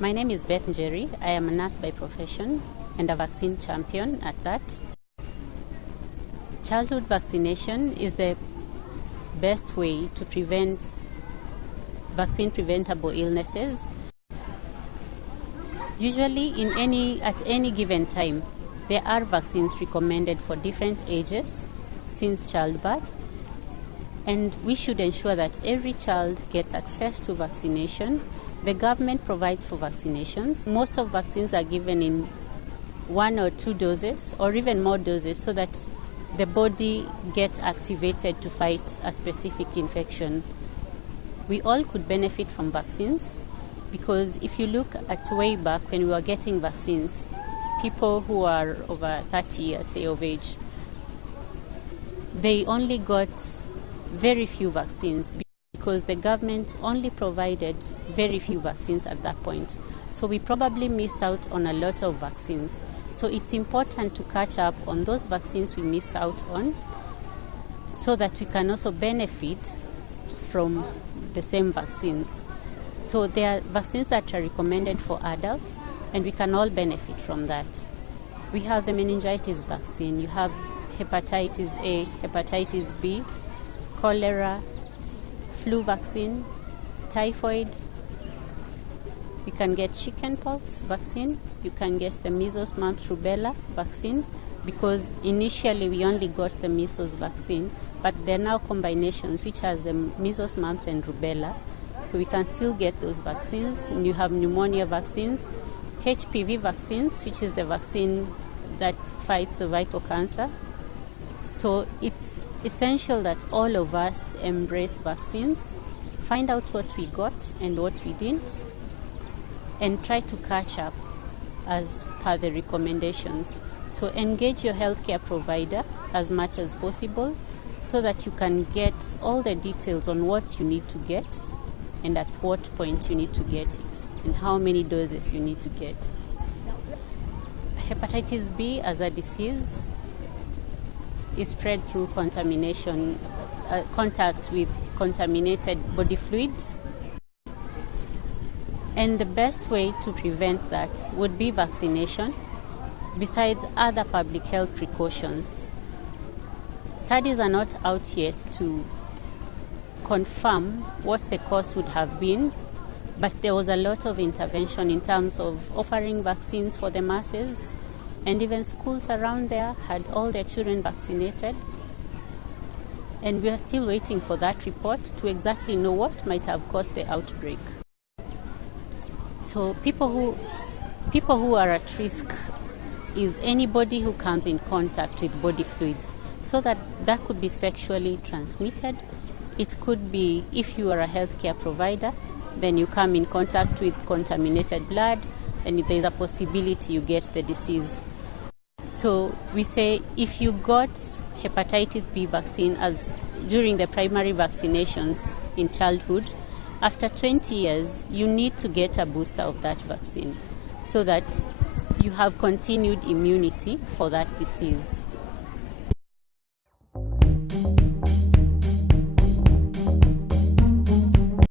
My name is Beth Njeri. I am a nurse by profession and a vaccine champion at that. Childhood vaccination is the best way to prevent vaccine-preventable illnesses. Usually at any given time, there are vaccines recommended for different ages since childbirth, and we should ensure that every child gets access to vaccination. The government provides for vaccinations. Most of vaccines are given in 1 or 2 doses or even more doses so that the body gets activated to fight a specific infection. We all could benefit from vaccines because if you look at way back when we were getting vaccines, people who are over 30 years, say, of age, they only got very few vaccines because the government only provided very few vaccines at that point. So we probably missed out on a lot of vaccines. So it's important to catch up on those vaccines we missed out on so that we can also benefit from the same vaccines. So there are vaccines that are recommended for adults, and we can all benefit from that. We have the meningitis vaccine, you have hepatitis A, hepatitis B, cholera, flu vaccine, typhoid. You can get chickenpox vaccine. You can get the measles, mumps, rubella vaccine because initially we only got the measles vaccine, but there are now combinations which has the measles, mumps, and rubella. So we can still get those vaccines. And you have pneumonia vaccines, HPV vaccines, which is the vaccine that fights cervical cancer. So it's essential that all of us embrace vaccines, find out what we got and what we didn't, and try to catch up as per the recommendations. So engage your healthcare provider as much as possible so that you can get all the details on what you need to get and at what point you need to get it and how many doses you need to get. Hepatitis B as a disease is spread through contamination, contact with contaminated body fluids. And the best way to prevent that would be vaccination, besides other public health precautions. Studies are not out yet to confirm what the cause would have been, but there was a lot of intervention in terms of offering vaccines for the masses, and even schools around there had all their children vaccinated. And we are still waiting for that report to exactly know what might have caused the outbreak. So people who are at risk is anybody who comes in contact with body fluids. So that could be sexually transmitted. It could be if you are a healthcare provider, then you come in contact with contaminated blood, and there's a possibility you get the disease. So we say if you got hepatitis B vaccine during the primary vaccinations in childhood, after 20 years, you need to get a booster of that vaccine so that you have continued immunity for that disease.